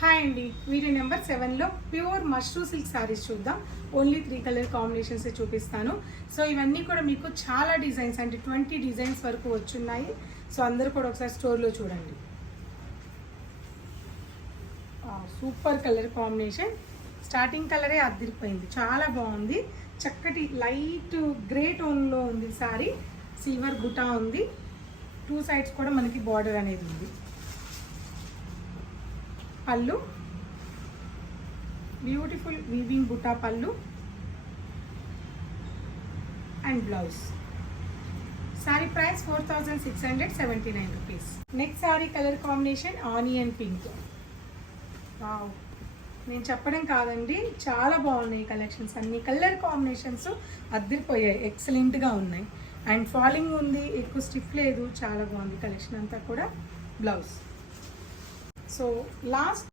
Hi అండి, video number 7లో pure mashru silk saris చూద్దాం. ఓన్లీ 3 కలర్ కాంబినేషన్స్ చూపిస్తాను. సో ఇవన్నీ కూడా మీకు చాలా డిజైన్స్ అంటే 20 డిజైన్స్ వరకు వచ్చున్నాయి. సో అందరూ కూడా ఒకసారి స్టోర్లో చూడండి. Super colour combination. స్టార్టింగ్ కలరే అదిరిపోయింది, చాలా బాగుంది. చక్కటి లైట్ గ్రే టోన్లో ఉంది శారీ. సిల్వర్ బుటా ఉంది. 2 సైడ్స్ కూడా మనకి బార్డర్ అనేది ఉంది. పళ్ళు బ్యూటిఫుల్ వీవింగ్ బుటా పళ్ళు and blouse. Sorry price 4679 rupees. Next sorry colour combination onion pink. Wow, నేను చెప్పడం కాదండి, చాలా బాగున్నాయి కలెక్షన్స్. అన్ని కలర్ కాంబినేషన్స్ అద్దరిపోయాయి, ఎక్సలెంట్గా ఉన్నాయి. అండ్ ఫాలింగ్ ఉంది, ఎక్కువ స్టిఫ్ లేదు, చాలా బాగుంది కలెక్షన్ అంతా కూడా. బ్లౌజ్. So last